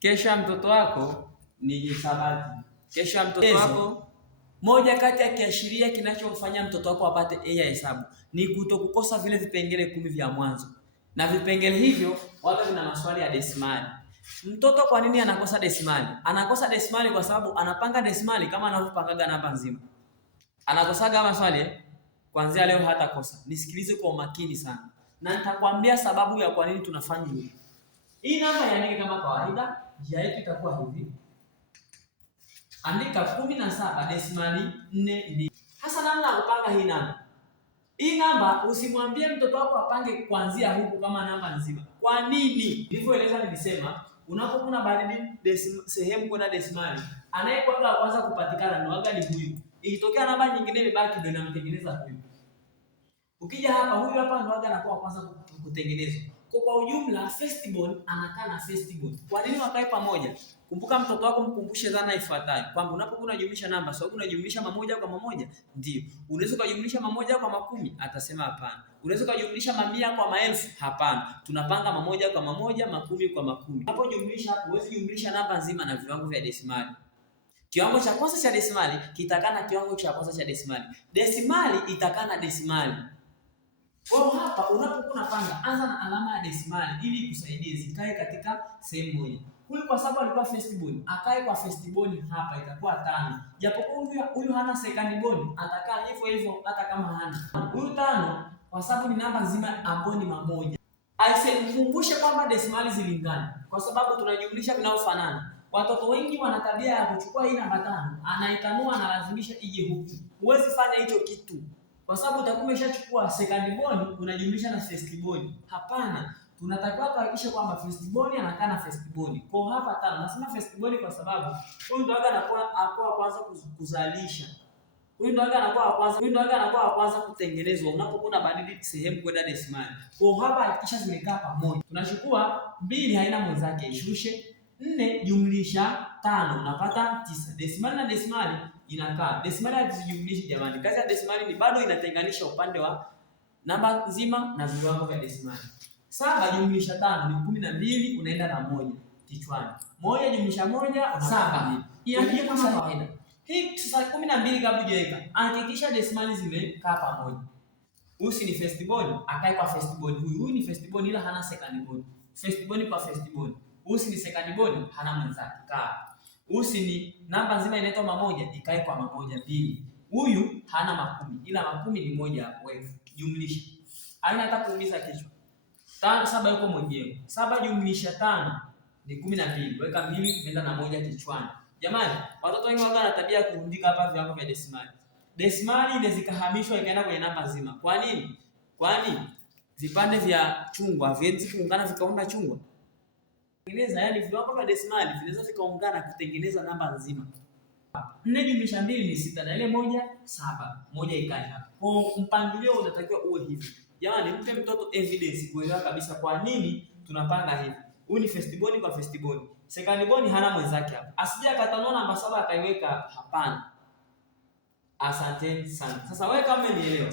Kesho ya mtoto wako ni Sabati. Kesho ya mtoto wako, moja kati ya kiashiria kinachomfanya mtoto wako apate A ya hesabu ni kutokukosa vile vipengele 10 vya mwanzo, na vipengele hivyo waga vina maswali ya desimali. Mtoto kwa nini anakosa desimali? Anakosa desimali kwa sababu anapanga desimali kama anavyopangaga namba nzima. Anakosaga maswali kuanzia leo hatakosa. Nisikilize kwa umakini sana, na nitakwambia sababu ya kwa nini tunafanya hivi. Hii namba iandike kama kawaida. Njia yetu itakuwa hivi. Andika 17 desimali 4. Hasa namna ya kupanga hii namba. Hii namba usimwambie mtoto wako apange kuanzia huku kama namba nzima. Kwa nini? Nilivyoeleza nilisema unapokuwa baridi sehemu kwenda desimali, anayekuwa wa kwanza kupatikana ndio waga ni huyu. Ikitokea namba nyingine imebaki ndio inamtengeneza huyu. Ukija hapa huyu hapa ndio waga anakuwa kwanza kutengenezwa. Kwa ujumla firstborn anakaa na firstborn. Kwa nini wakae pamoja? Kumbuka mtoto wako, mkumbushe dhana ifuatayo kwamba unapokuwa unajumlisha namba, sababu unajumlisha mamoja kwa mamoja, ndio. Unaweza kujumlisha mamoja kwa makumi, atasema hapana. Unaweza kujumlisha mamia kwa maelfu, hapana. Tunapanga mamoja kwa mamoja, makumi kwa makumi. Unapojumlisha huwezi jumlisha namba nzima na viwango vya desimali. Kiwango cha kwanza cha desimali kitakaa na kiwango cha kwanza cha desimali. Desimali itakaa na desimali. Kwa hapa unapokuwa unapanga, anza na alama ya desimali ili ikusaidie zikae katika sehemu moja. Huyu kwa sababu alikuwa firstborn, akae kwa firstborn hapa itakuwa 5. Japokuwa huyu hana secondborn, atakaa hivyo hivyo hata kama hana. Huyu 5 kwa sababu ni namba nzima ambayo ni mamoja. Aise, mkumbushe kwamba desimali zilingana kwa sababu tunajumlisha vinavyofanana. Watoto wengi wana tabia ya kuchukua hii namba 5, anaitanua na lazimisha ije huku. Huwezi fanya hicho kitu. Kwa sababu utakuwa umeshachukua secondborn unajumlisha na firstborn. Hapana, tunatakiwa tuhakikishe kwamba firstborn anakaa na firstborn. Kwa hapa 5, nasema firstborn kwa sababu huyu ndo anakuwa kwanza kuzalisha. Huyu ndo anakuwa kwanza kutengenezwa unapokuwa unabadili sehemu kwenda desimali. Kwa hapa hakikisha zimekaa pamoja. Tunachukua 2 haina mwenzake, ishushe 4 jumlisha 5 unapata 9. Desimali na desimali inakaa. Desimali hazijumlishi jamani. Kazi ya desimali ni bado inatenganisha upande wa namba nzima na viwango vya desimali. 7 jumlisha 5 ni 12, unaenda na 1 kichwani. 1 jumlisha 1 7. Hiyo kama kawaida. Hii sasa 12 kabla hujaweka. Hakikisha desimali zimekaa pamoja. Huyu ni firstborn, akae kwa firstborn. Huyu ni firstborn ila hana secondborn. Firstborn kwa firstborn. Huyu ni secondborn, hana mwenzake. Kaa. Huyu ni namba nzima inaitwa mamoja, ikae kwa mamoja 2. Huyu hana makumi, ila makumi ni moja hapo elfu. Jumlisha. Haina hata kuumiza kichwa. 7 yuko mwenyewe. 7 jumlisha 5 ni 12. Weka 2 kwenda na 1 kichwani. Jamani, watoto wengi wana tabia ya kurundika hapa viwango vya desimali. Desimali inaweza kuhamishwa ikaenda kwenye namba nzima. Kwa nini? Kwani vipande vya chungwa haviwezi kuungana vikaunda chungwa. Yaani viwango vya desimali vinaweza vikaungana kutengeneza namba nzima. 4 jumlisha 2 ni 6 na ile 1 7. 1 ikae hapa. Kwa mpangilio unatakiwa uwe hivi. Jamani, mpe mtoto evidence kuelewa kabisa kwa nini tunapanga hivi. Huyu ni firstborn kwa firstborn. Secondborn hana mwenzake hapa. Asije akatanua namba 7 akaiweka hapa. Hapana. Asante sana. Sasa wewe kama umenielewa